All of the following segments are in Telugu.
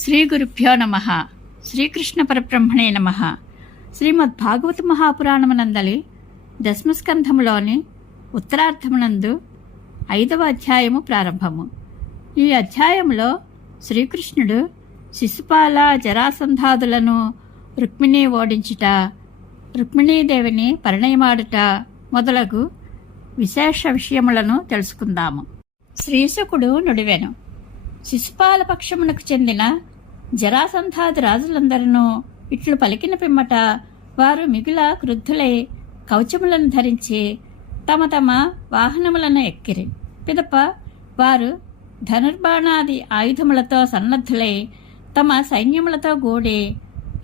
శ్రీ గురుభ్యో నమః. శ్రీకృష్ణ పరబ్రహ్మణే నమః. శ్రీమద్భాగవత మహాపురాణమునందలి దశమస్కంధములోని ఉత్తరార్థమునందు 5వ అధ్యాయము ప్రారంభము. ఈ అధ్యాయంలో శ్రీకృష్ణుడు శిశుపాల జరాసంధాదులను రుక్మిణి ఓడించుట, రుక్మిణీదేవిని పరిణయమాడుట మొదలగు విశేష విషయములను తెలుసుకుందాము. శ్రీశుకుడు నుడివెను. శిశుపాల పక్షమునకు చెందిన జరాసంధాది రాజులందరూ ఇట్లు పలికిన పిమ్మట వారు మిగుల క్రుద్ధులై కవచములను ధరించి తమ తమ వాహనములను ఎక్కిరి. పిదప వారు ధనుర్బాణాది ఆయుధములతో సన్నద్ధులై తమ సైన్యములతో గూడి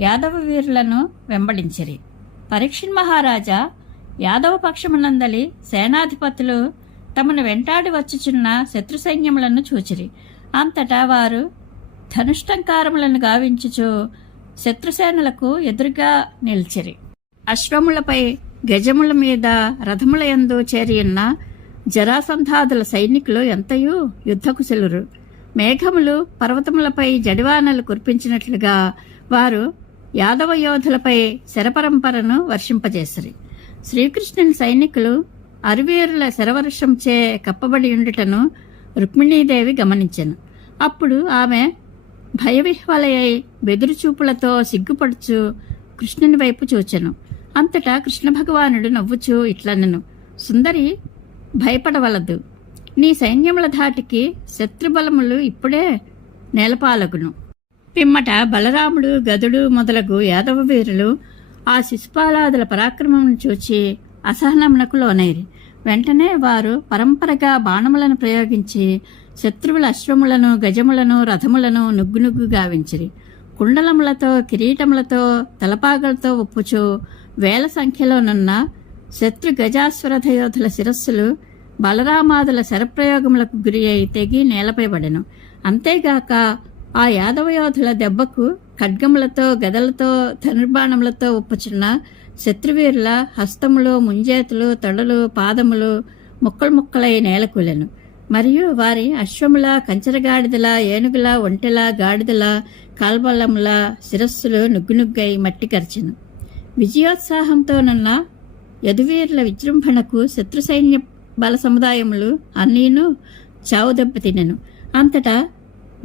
యాదవ వీరులను వెంబడించిరి. పరీక్షిన్ మహారాజా యాదవ పక్షమునందలి సేనాధిపతులు తమను వెంటాడి వచ్చుచున్న శత్రు సైన్యములను చూచిరి. అంతటా వారు ధనుష్టంకారములను గావించుచు శత్రుసేనలకు ఎదురుగా నిలిచిరి. అశ్వములపై గజముల మీద రథముల యందు చేరియున్న జరాసంధాదుల సైనికులు ఎంతయూ యుద్ధకుశలురు. మేఘములు పర్వతములపై జడివానలు కురిపించినట్లుగా వారు యాదవ యోధులపై శరపరంపరను వర్షింపజేసిరి. శ్రీకృష్ణుని సైనికులు అరువీరుల శరవర్షంచే కప్పబడి ఉండుటను రుక్మిణీదేవి గమనించెను. అప్పుడు ఆమె భయవిహ్వలయ్యై బెదురుచూపులతో సిగ్గుపడుచు కృష్ణుని వైపు చూచెను. అంతటా కృష్ణ భగవానుడు నవ్వుచూ ఇట్లనెను, సుందరి, భయపడవలదు. నీ సైన్యముల ధాటికి శత్రుబలములు ఇప్పుడే నేలపాలగును. పిమ్మట బలరాముడు, గదుడు మొదలగు యాదవ వీరులు ఆ శిశుపాలాదుల పరాక్రమమును చూచి అసహనమునకు లోనైరి. వెంటనే వారు పరంపరగా బాణములను ప్రయోగించి శత్రువుల అశ్వములను, గజములను, రథములను నుగ్గునుగ్గు గావించిరి. కుండలములతో, కిరీటములతో, తలపాగలతో ఒప్పుచు వేల సంఖ్యలోనున్న శత్రు గజాశ్వరథయోధుల శిరస్సులు బలరామాదుల శరప్రయోగములకు గురి అయి తెగి నేలపై పడెను. అంతేగాక ఆ యాదవయోధుల దెబ్బకు ఖడ్గములతో, గదలతో, ధనుర్బాణములతో ఒప్పుచున్న శత్రువీరుల హస్తములు, ముంజేతులు, తొడలు, పాదములు ముక్కలు ముక్కలై నేలకూలెను. మరియు వారి అశ్వముల, కంచరగాడిదల, ఏనుగుల, ఒంటెల, గాడిదల, కాల్బల్లముల శిరస్సులు నుగ్గునుగ్గై మట్టి కరిచెను. విజయోత్సాహంతోనున్న యదువీరుల విజృంభణకు శత్రు సైన్య బల సముదాయములు అన్నీను చావుదెబ్బతినెను. అంతటా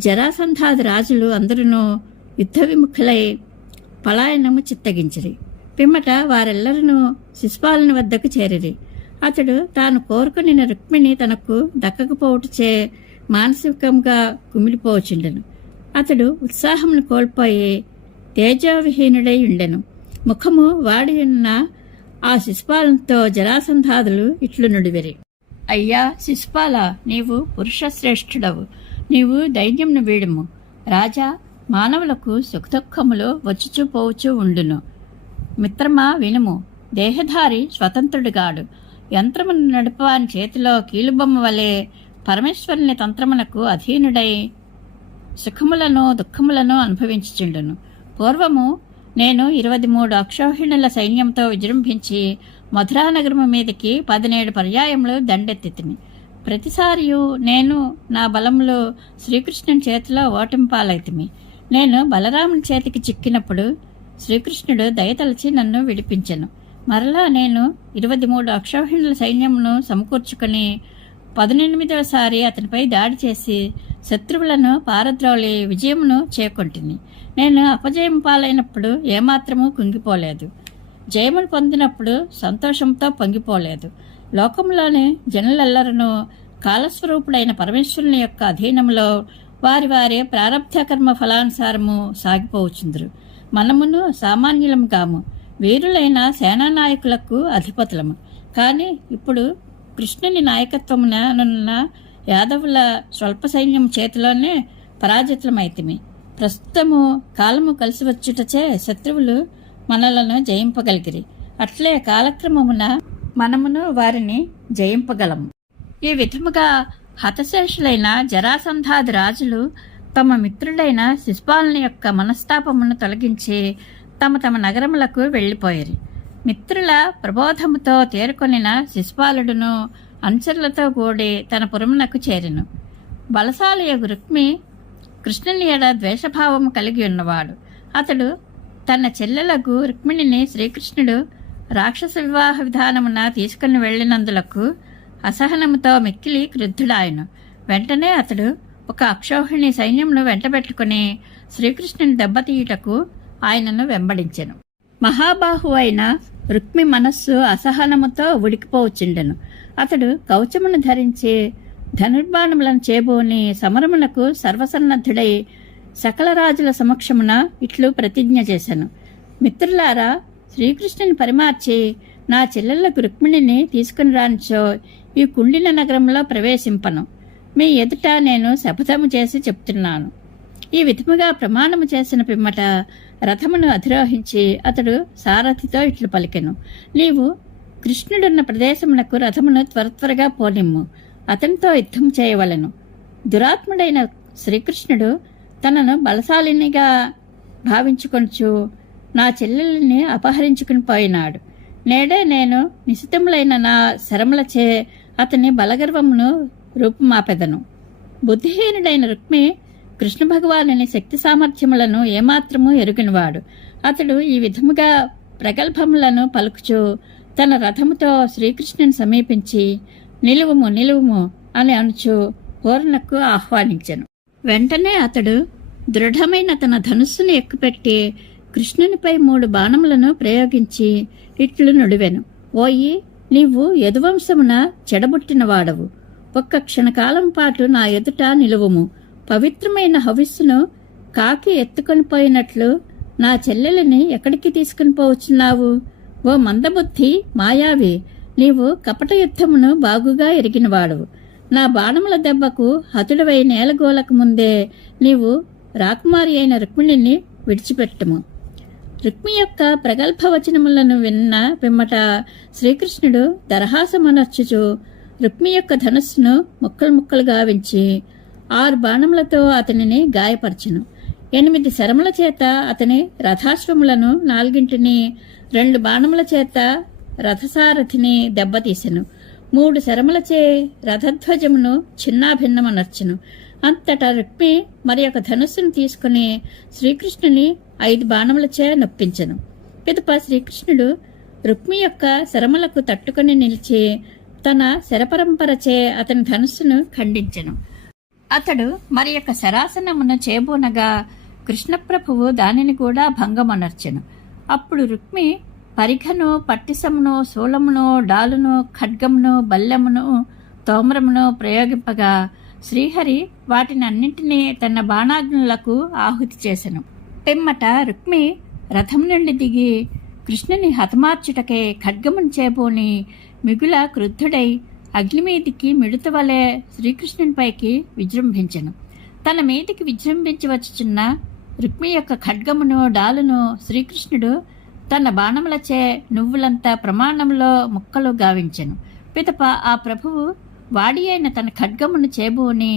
జరాసంధాది రాజులు అందరూ యుద్ధ విముఖులై పలాయనము చిత్తగించిరి. పిమ్మట వారెల్లరూ శిశుపాలుని వద్దకు చేరిరి. అతడు తాను కోరుకుని రుక్మిణి తనకు దక్కకపోవటచే మానసికంగా కుమిలిపోవచుండెను. అతడు ఉత్సాహమును కోల్పోయి తేజోవిహీనుడై ఉండెను. ముఖము వాడి ఉన్న ఆ శిశుపాలతో జరాసంధాదులు ఇట్లు నుడివిరి. అయ్యా శిశుపాల, నీవు పురుషశ్రేష్ఠుడవు. నీవు ధైర్యంను వీడుము. రాజా, మానవులకు సుఖదుఖములు వచ్చుచూ పోవచ్చు ఉండును. మిత్రమా వినుము. దేహధారి స్వతంత్రుడుగాడు. యంత్రమును నడుపవాని చేతిలో కీలుబొమ్మ వలె పరమేశ్వరుని తంత్రమునకు అధీనుడై సుఖములను దుఃఖములను అనుభవించుచుండును. పూర్వము నేను 23 అక్షౌహిణుల సైన్యంతో విజృంభించి మధురానగరము మీదకి 17 పర్యాయములు దండెత్తితిని. ప్రతిసారియు నేను నా బలములు శ్రీకృష్ణుని చేతిలో ఓటింపాలైతిమి. నేను బలరాముని చేతికి చిక్కినప్పుడు శ్రీకృష్ణుడు దయతలచి నన్ను విడిపించెను. మరలా నేను 23 అక్షౌహిణుల సైన్యమును సమకూర్చుకుని 18వసారి అతనిపై దాడి చేసి శత్రువులను పారద్రోలి విజయమును చేకొంటిని. నేను అపజయం పాలైనప్పుడు ఏమాత్రము కుంగిపోలేదు. జయమును పొందినప్పుడు సంతోషంతో పొంగిపోలేదు. లోకంలోని జనులెల్లరూ కాలస్వరూపుడైన పరమేశ్వరుని యొక్క అధీనంలో వారి వారి ప్రారబ్ధ కర్మ ఫలానుసారము సాగిపోవచ్చుందరు. మనమును సామాన్యులము కాము, వీరులైన సేనానాయకులకు అధిపతులము. కానీ ఇప్పుడు కృష్ణుని నాయకత్వమున యాదవుల స్వల్ప సైన్యం చేతిలోనే పరాజితులమైతిమి. ప్రస్తుతము కాలము కలిసి వచ్చుటచే శత్రువులు మనలను జయింపగలిగిరి. అట్లే కాలక్రమమున మనమును వారిని జయింపగలము. ఈ విధముగా హతశేషులైన జరాసంధాది రాజులు తమ మిత్రుడైన శిశుపాలుని యొక్క మనస్తాపమును తొలగించి తమ తమ నగరములకు వెళ్లిపోయారు. మిత్రుల ప్రబోధముతో తేరుకొనిన శిశుపాలుడును అనుచరులతో కూడి తన పురమునకు చేరెను. బలశాలియగు రుక్మి కృష్ణుని ఎడ ద్వేషభావము కలిగి ఉన్నవాడు. అతడు తన చెల్లెలకు రుక్మిణిని శ్రీకృష్ణుడు రాక్షస వివాహ విధానమున తీసుకుని వెళ్ళినందులకు అసహనముతో మిక్కిలి క్రుద్ధుడాయను. వెంటనే అతడు ఒక అక్షౌహిణి సైన్యమును వెంటబెట్టుకుని శ్రీకృష్ణుని దెబ్బతీయుటకు ఆయనను వెంబడించెను. మహాబాహు అయిన రుక్మి మనస్సు అసహనముతో ఉడికిపోవచ్చుండెను. అతడు కవచమును ధరించి ధనుర్బాణములను చేబూని సమరమునకు సర్వసన్నద్ధుడై సకల రాజుల సమక్షమున ఇట్లు ప్రతిజ్ఞ చేశాను. మిత్రులారా, శ్రీకృష్ణుని పరిమార్చి నా చెల్లెళ్లకు రుక్మిణిని తీసుకుని రానిచో ఈ కుండిన నగరంలో ప్రవేశింపను. మీ ఎదుట నేను శపథము చేసి చెప్తున్నాను. ఈ విధముగా ప్రమాణము చేసిన పిమ్మట రథమును అధిరోహించి అతడు సారథితో ఇట్లు పలికెను. నీవు కృష్ణుడున్న ప్రదేశమునకు రథమును త్వరగా పోనిమ్ము. అతనితో యుద్ధం చేయవలెను. దురాత్ముడైన శ్రీకృష్ణుడు తనను బలశాలినిగా భావించుకొనుచు నా చెల్లెల్ని అపహరించుకుని పోయినాడు. నేడే నేను నిశితములైన నా శరములచే అతని బలగర్వమును రూపుమాపెదను. బుద్ధిహీనుడైన రుక్మి కృష్ణ భగవానుని శక్తి సామర్థ్యములను ఏమాత్రము ఎరుగినవాడు. అతడు ఈ విధముగా ప్రగల్భములను పలుకుచు తన రథముతో శ్రీకృష్ణుని సమీపించి నిలువుము నిలువుము అని అనుచు పూర్ణకు ఆహ్వానించెను. వెంటనే అతడు దృఢమైన తన ధనుస్సును ఎక్కుపెట్టి కృష్ణునిపై 3 బాణములను ప్రయోగించి ఇట్లు నుడివెను. ఓయి, నీవు యదువంశమున చెడబుట్టినవాడవు. ఒక్క క్షణకాలం పాటు నా ఎదుట నిలువుము. పవిత్రమైన హవిస్సును కాకి ఎత్తుకొని పోయినట్లు నా చెల్లెలిని ఎక్కడికి తీసుకుని పోవచ్చున్నావు? ఓ మందబుద్ధి మాయావి, నీవు కపట యుద్ధమును బాగుగా ఎరిగినవాడవు. నా బాణముల దెబ్బకు హతుడవై నేలగోలకు ముందే నీవు రాకుమారి అయిన రుక్మిణిని విడిచిపెట్టుము. రుక్మి యొక్క ప్రగల్భ వచనములను విన్న పిమ్మట శ్రీకృష్ణుడు దరహాసమనర్చుచు రుక్మి యొక్క ధనుస్సును ముక్కలు ముక్కలుగా వించి 6 బాణములతో అతనిని గాయపరచెను. 8 శరముల చేత అతని రథాశ్వములను 4 2 బాణముల చేత రథసారథిని దెబ్బతీసెను. 3 శరములచే రథధ్వజమును చిన్నాభిన్నమనర్చెను. అంతటా రుక్మి మరి ఒక ధనుస్సును తీసుకుని శ్రీకృష్ణుని 5 బాణములచే నొప్పించెను. పిదప శ్రీకృష్ణుడు రుక్మి యొక్క శరములకు తట్టుకుని నిలిచి తన శరపరంపరచే అతని ధనుస్సును ఖండించెను. అతడు మరి యొక్క శరాసనమును చేబూనగా కృష్ణప్రభువు దానిని కూడా భంగమనర్చెను. అప్పుడు రుక్మి పరిఘను, పట్టిసమును, శూలమును, డాలును, ఖడ్గమును, బల్లెమును, తోమరమును ప్రయోగింపగా శ్రీహరి వాటిని అన్నింటినీ తన బాణాగ్నులకు ఆహుతి చేసెను. పిమ్మట రుక్మి రథం నుండి దిగి కృష్ణుని హతమార్చుటకే ఖడ్గమును చేబూని మిగుల క్రుద్ధుడై అగ్నిమీదికి మిడుతవలే శ్రీకృష్ణునిపైకి విజృంభించెను. తన మీదికి విజృంభించి వచ్చుచున్న రుక్మి యొక్క ఖడ్గమును, డాలును శ్రీకృష్ణుడు తన బాణములచే నువ్వులంతా ప్రమాణంలో ముక్కలు గావించెను. పిదప ఆ ప్రభువు వాడి అయిన తన ఖడ్గమును చేబూని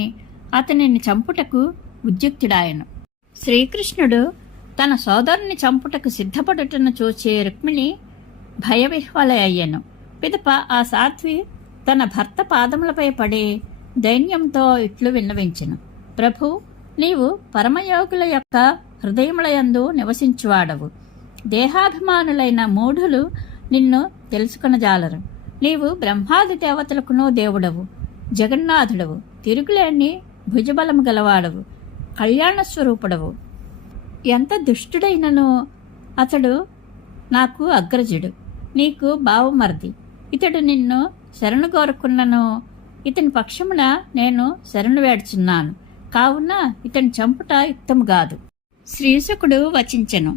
అతనిని చంపుటకు ఉద్యుక్తుడాయను. శ్రీకృష్ణుడు తన సోదరుని చంపుటకు సిద్ధపడుటను చూచి రుక్మిణి భయవిహ్వల అయ్యెను. పిదప ఆ సాధ్వి తన భర్త పాదములపై పడి దైన్యంతో ఇట్లు విన్నవించెను. ప్రభు, నీవు పరమయోగుల యొక్క హృదయములయందు నివసించువాడవు. దేహాభిమానులైన మూఢులు నిన్ను తెలుసుకొనజాలరు. నీవు బ్రహ్మాది దేవతలకును దేవుడవు, జగన్నాథుడవు, తిరుగులేని భుజబలము గలవాడవు, కళ్యాణస్వరూపుడవు. ఎంత దుష్టుడైనను అతడు నాకు అగ్రజుడు, నీకు బావమర్ది. ఇతడు నిన్ను శరణు కోరుకున్నను. ఇతని పక్షమున నేను శరణు వేడుచున్నాను. కావున ఇతని చంపుట యుక్తము కాదు. శ్రీశుకుడు వచించెను.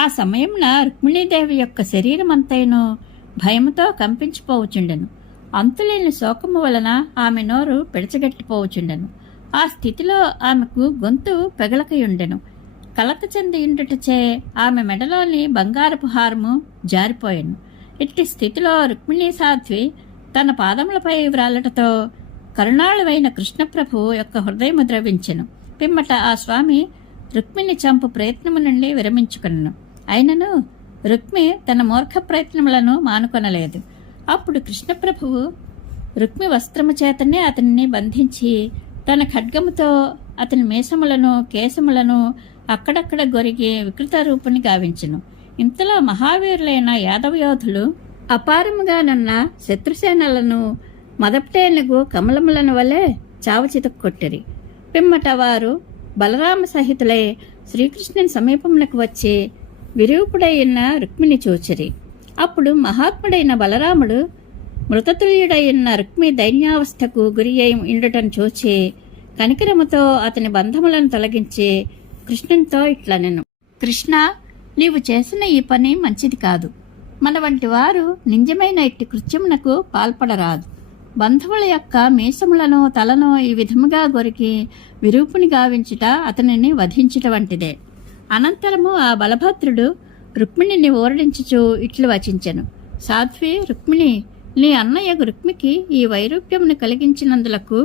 ఆ సమయమున రుక్మిణీదేవి యొక్క శరీరమంతైను భయముతో కంపించిపోవచుండెను. అంతులేని శోకము వలన ఆమె నోరు పిడచగట్టిపోవచుండెను. ఆ స్థితిలో ఆమెకు గొంతు పెగలకయుండెను. కలత చెందియుండుటచే ఆమె మెడలోని బంగారపు హారము జారిపోయెను. ఇట్టి స్థితిలో రుక్మిణీ సాధ్వి తన పాదములపై వ్రాలటతో కరుణాళువైన కృష్ణప్రభువు యొక్క హృదయము ద్రవించెను. పిమ్మట ఆ స్వామి రుక్మిణి చంపు ప్రయత్నము నుండి విరమించుకొనెను. అయినను రుక్మి తన మూర్ఖ ప్రయత్నములను మానుకొనలేదు. అప్పుడు కృష్ణప్రభువు రుక్మి వస్త్రము చేతనే అతనిని బంధించి తన ఖడ్గముతో అతని మీసములను కేశములను అక్కడక్కడ గొరిగి వికృత రూపుని గావించెను. ఇంతలో మహావీరులైన యాదవయోధులు అపారముగానున్న శత్రుసేనలను మదపటేనుగు కమలములను వలె చావచితకు కొట్టిరి. పిమ్మట వారు బలరామ సహితులై శ్రీకృష్ణుని సమీపమునకు వచ్చి విరూపుడైన రుక్మిణి చూచిరి. అప్పుడు మహాత్ముడైన బలరాముడు మృతతుల్యుడైన రుక్మి దైన్యావస్థకు గురి అయి ఉండటం చూచి కనికరముతో అతని బంధములను తొలగించి కృష్ణునితో ఇట్లనెను: కృష్ణ, నీవు చేసిన ఈ పని మంచిది కాదు. మన వంటి వారు నిజమైన ఇట్టి కృత్యమునకు పాల్పడరాదు. బంధువుల యొక్క మీసములను తలను ఈ విధముగా గొరికి విరూపుని గావించుట అతనిని వధించుట వంటిదే. అనంతరము ఆ బలభద్రుడు రుక్మిణిని ఓరడించుచు ఇట్లు వచించెను: సాధ్వి రుక్మిణి, నీ అన్నయ్యకు రుక్మికి ఈ వైరూప్యమును కలిగించినందులకు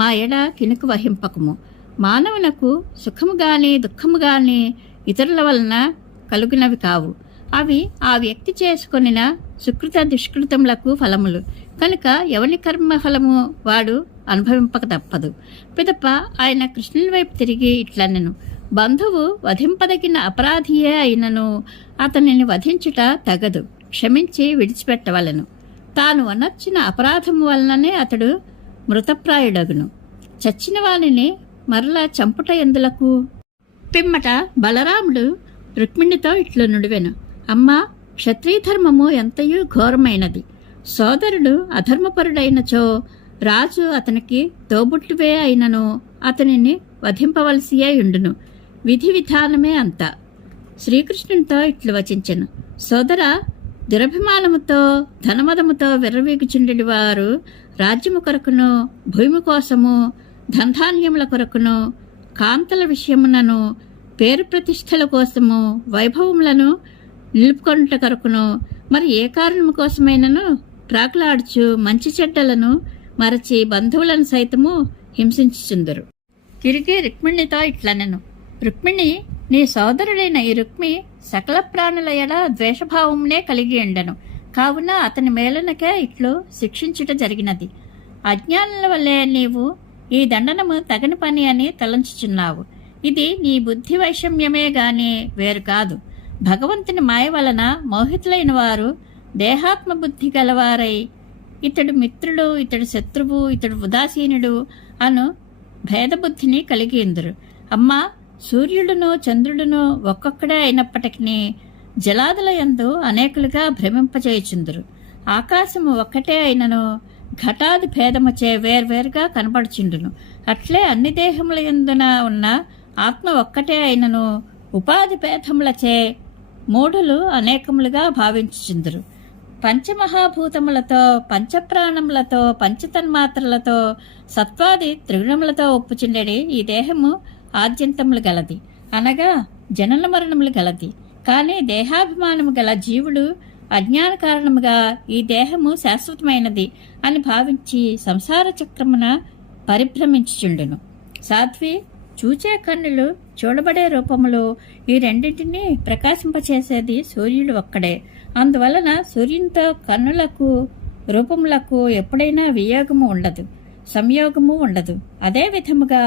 మా ఎడ కినుకు వహింపకము. మానవులకు సుఖము గాని దుఃఖము గాని ఇతరుల వలన కలుగునవి కావు. అవి ఆ వ్యక్తి చేసుకొనిన సుకృత దుష్కృతములకు ఫలములు కనుక ఎవని కర్మ ఫలము వాడు అనుభవింపక తప్పదు. పిదప ఆయన కృష్ణుని వైపు తిరిగి ఇట్లనెను: బంధువు వధింపదగిన అపరాధియే అయినను అతనిని వధించుట తగదు, క్షమించి విడిచిపెట్టవలను. తాను వనర్చిన అపరాధము వలననే అతడు మృతప్రాయుడగును. చచ్చిన వానిని మరల చంపుట ఎందులకు? పిమ్మట బలరాముడు రుక్మిణితో ఇట్లు నుడివెను: అమ్మా, క్షత్రియధర్మము ఎంతయూ ఘోరమైనది. సోదరుడు అధర్మపరుడైనచో రాజు అతనికి తోబుట్టువే అయినను అతనిని వధింపవలసియే ఉండును. విధి విధానమే అంతా. శ్రీకృష్ణునితో ఇట్లు వచించెను: సోదరా, దురభిమానముతో ధనమదముతో విర్రవీగుచుండెడి వారు రాజ్యము కొరకును భూమి కోసము ధనధాన్యముల కొరకును కాంతల విషయమునను పేరు ప్రతిష్టల కోసము వైభవములను నిలుపుకొనుట కొరకును మరి ఏ కారణము కోసమైనను ప్రాకులాడుచు మంచి చెడ్డలను మరచి బంధువులను సైతము హింసించుచుందరు. తిరిగి రుక్మిణితో ఇట్లనెను: రుక్మిణి, నీ సోదరుడైన ఈ రుక్మి సకల ప్రాణుల ఎడ ద్వేషభావమునే కలిగి ఉండెను. కావున అతని మేలనకే ఇట్లు శిక్షించుట జరిగినది. అజ్ఞానుల వల్లే నీవు ఈ దండనము తగని పని అని తలంచుచున్నావు. ఇది నీ బుద్ధి వైషమ్యమే గాని వేరు కాదు. భగవంతుని మాయ వలన మోహితులైన వారు దేహాత్మ బుద్ధి గలవారై ఇతడు మిత్రుడు, ఇతడు శత్రువు, ఇతడు ఉదాసీనుడు అను భేదబుద్ధిని కలిగి ఉందరు. అమ్మా, సూర్యుడును చంద్రుడును ఒక్కొక్కడే అయినప్పటికీ జలాదుల యందు అనేకులుగా భ్రమింపచేయుచుందురు. ఆకాశము ఒక్కటే అయినను ఘటాది భేదముచే వేర్వేరుగా కనబడుచుండును. అట్లే అన్ని దేహముల యందున ఉన్న ఆత్మ ఒక్కటే అయినను ఉపాధి భేదములచే మూఢులు అనేకములుగా భావించుచుందురు. పంచమహాభూతములతో, పంచప్రాణములతో, పంచతన్మాత్రలతో, సత్వాది త్రిగుణములతో ఒప్పుచుండెడి ఈ దేహము ఆద్యంతములు గలది, అనగా జనన మరణములు గలది. కానీ దేహాభిమానము గల జీవుడు అజ్ఞాన కారణముగా ఈ దేహము శాశ్వతమైనది అని భావించి సంసార చక్రమున పరిభ్రమించుచుండును. సాధ్వి, చూచే కన్నులు, చూడబడే రూపములు ఈ రెండింటినీ ప్రకాశింపచేసేది సూర్యుడు ఒక్కడే. అందువలన సూర్యునితో కన్నులకు రూపములకు ఎప్పుడైనా వియోగము ఉండదు, సంయోగము ఉండదు. అదే విధముగా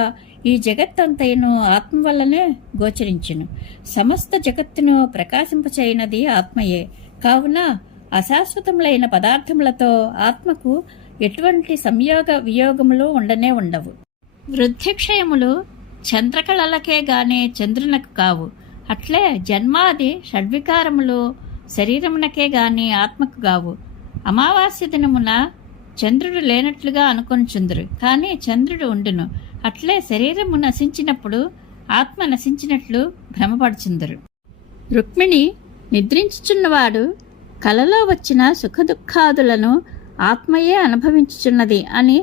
ఈ జగత్తంతైను ఆత్మ వల్లనే గోచరించును. సమస్త జగత్తును ప్రకాశింపచేయనది ఆత్మయే. కావున అశాశ్వతములైన పదార్థములతో ఆత్మకు ఎటువంటి సంయోగ వియోగములు ఉండనే ఉండవు. వృద్ధిక్షయములు చంద్రకళలకే గాని చంద్రునకు కావు. అట్లే జన్మాది షడ్వికారములు శరీరమునకే గాని ఆత్మకు కావు. అమావాస్య దినమున చంద్రుడు లేనట్లుగా అనుకొనుచుందురు, కానీ చంద్రుడు ఉండును. అట్లే శరీరము నశించినప్పుడు ఆత్మ నశించినట్లు భ్రమపడుచుందురు. రుక్మిణి, నిద్రించుచున్నవాడు కలలో వచ్చిన సుఖదుఖాదులను ఆత్మయే అనుభవించుచున్నది అని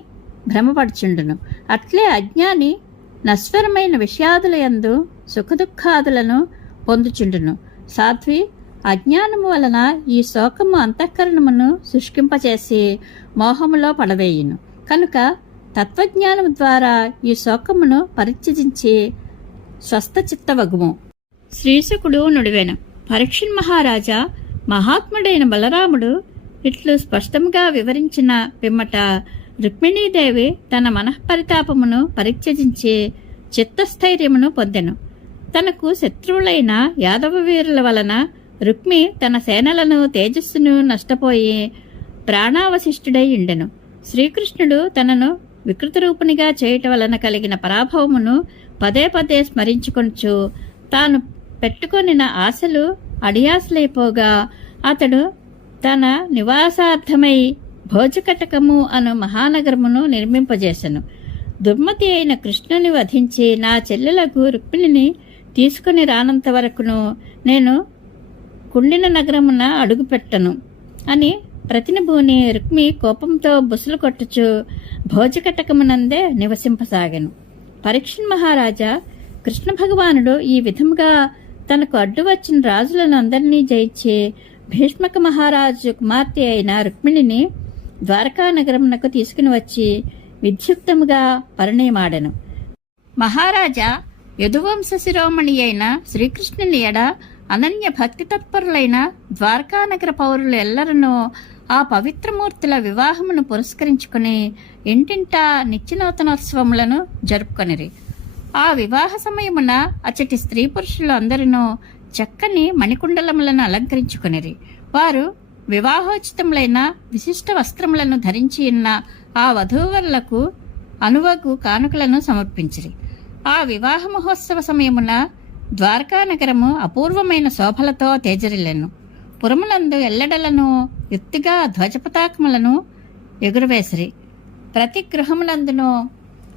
భ్రమపడుచుండును. అట్లే అజ్ఞాని నశ్వరమైన విషయాదుల యందు సుఖదుఖాదులను పొందుచుండును. సాధ్వి, అజ్ఞానము వలన ఈ శోకము అంతఃకరణమును శుష్కింపచేసి మోహములో పడవేయును. కనుక తత్వజ్ఞానము ద్వారా ఈ శోకమును పరిత్యజించి స్వస్థచిత్తవగుము. శ్రీశుకుడు నుడివెను: పరీక్షణ్ మహారాజా, మహాత్ముడైన బలరాముడు ఇట్లు స్పష్టంగా వివరించిన పిమ్మట రుక్మిణీదేవి తన మనఃపరితాపమును పరిత్యజించి చిత్తస్థైర్యమును పొందెను. తనకు శత్రువులైన యాదవ వీరుల వలన రుక్మి తన సేనలను తేజస్సును నష్టపోయి ప్రాణావశిష్ఠుడై ఉండెను. శ్రీకృష్ణుడు తనను వికృతరూపునిగా చేయటం వలన కలిగిన పరాభవమును పదే పదే స్మరించుకొనుచు తాను పెట్టుకొనిన ఆశలు అడియాసలైపోగా అతడు తన నివాసార్థమై భోజకటకము అను మహానగరమును నిర్మింపజేసెను. దుర్మతి అయిన కృష్ణుని వధించి నా చెల్లెలకు రుక్మిణిని తీసుకుని రానంత వరకును నేను కుండిన నగరమున అడుగుపెట్టను అని ప్రతినబూని రుక్మి కోపంతో బుసలు కొట్టుచు భోజకటకమునందే నివసింపసాగెను. పరీక్షణ్ మహారాజా కృష్ణ భగవానుడు ఈ విధముగా తనకు అడ్డు వచ్చిన రాజులను అందరినీ జయించి భీష్మక మహారాజు కుమార్తె అయిన రుక్మిణిని ద్వారకా నగరమునకు తీసుకుని వచ్చి విద్యుక్తముగా పరిణయమాడెను. మహారాజా యదువంశ శిరోమణి అయిన శ్రీకృష్ణుని ఎడ అనన్య భక్తి తత్పరులైన ద్వారకానగర పౌరులు ఎల్లరనూ ఆ పవిత్రమూర్తుల వివాహమును పురస్కరించుకుని ఇంటింటా నిత్యనూతనోత్సవములను జరుపుకొనిరి. ఆ వివాహ సమయమున అచ్చటి స్త్రీ పురుషులు అందరినూ చక్కని మణికుండలములను అలంకరించుకొనిరి. వారు వివాహోచితములైన విశిష్ట వస్త్రములను ధరించి ఉన్న ఆ వధూవరులకు అనువగు కానుకలను సమర్పించిరి. ఆ వివాహ మహోత్సవ సమయమున ద్వారకా నగరము అపూర్వమైన శోభలతో తేజరిల్లెను. పురములందు ఎల్లడలను యుక్తిగా ధ్వజపతాకములను ఎగురవేసిరి. ప్రతి గృహములందును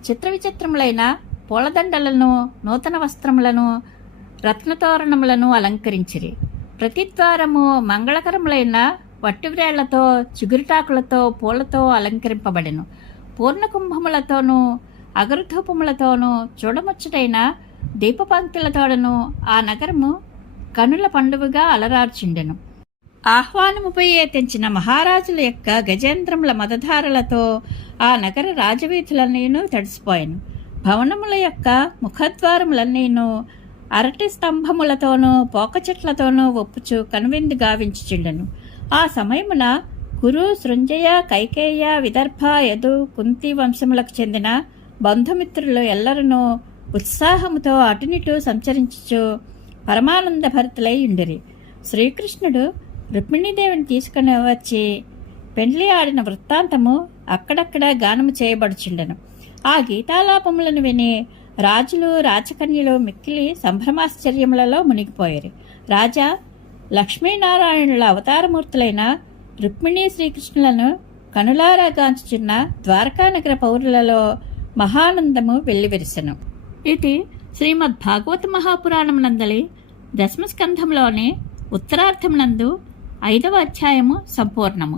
చిత్ర విచిత్రములైన పూలదండలను, నూతన వస్త్రములను, రత్నతోరణములను అలంకరించిరి. ప్రతి ద్వారము మంగళకరములైన వట్టివ్రేళ్లతో, చిగురుటాకులతో, పూలతో అలంకరింపబడెను. పూర్ణకుంభములతోనూ అగరుధూపములతోనూ చూడముచ్చటైన దీపపంక్తులతోడను ఆ నగరము కనుల పండువగా అలరార్చుండెను. ఆహ్వానముపై తెంచిన మహారాజుల యొక్క గజేంద్రముల మదధారలతో ఆ నగర రాజవీధులన్నీను తడిసిపోయెను. భవనముల యొక్క ముఖద్వారములన్నీను అరటి స్తంభములతోనూ పోక చెట్లతోనూ ఒప్పుచు కనువిందు గావించుచుండెను. ఆ సమయమున కురు, సృంజయ, కైకేయ, విదర్భ, యదు, కుంతి వంశములకు చెందిన బంధుమిత్రులు ఎల్లరనూ ఉత్సాహముతో అటునిటు సంచరించుచు పరమానంద భరితులై ఉండిరి. శ్రీకృష్ణుడు రుక్మిణీదేవిని తీసుకుని వచ్చి పెండ్లి ఆడిన వృత్తాంతము అక్కడక్కడ గానము చేయబడుచుండెను. ఆ గీతాలాపములను విని రాజులు, రాచకన్యలు మిక్కిలి సంభ్రమాశ్చర్యములలో మునిగిపోయారు. రాజా లక్ష్మీనారాయణుల అవతారమూర్తులైన రుక్మిణీ శ్రీకృష్ణులను కనులారా గాంచుచున్న ద్వారకానగర పౌరులలో మహానందము వెల్లివిరిసెను. ఇది శ్రీమద్ భాగవత మహాపురాణమునందలి దశమస్కంధంలోని ఉత్తరార్థమునందు 5వ అధ్యాయము సంపూర్ణము.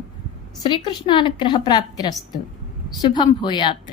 శ్రీకృష్ణానుగ్రహ ప్రాప్తిరస్తు. శుభం భూయాత్.